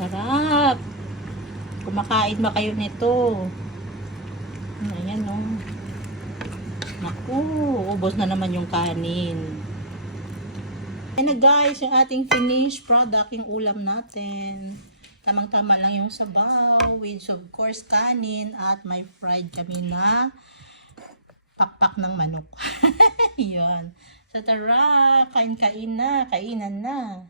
Sarap. Kumakain ba kayo nito? Ayan o. Naku, ubos na naman yung kanin. Ayan na guys, yung ating finished product, yung ulam natin. Tamang-tama lang yung sabaw with of course kanin at may fried kami na pakpak ng manok. Yun. So tara, kain-kain na, kainan na.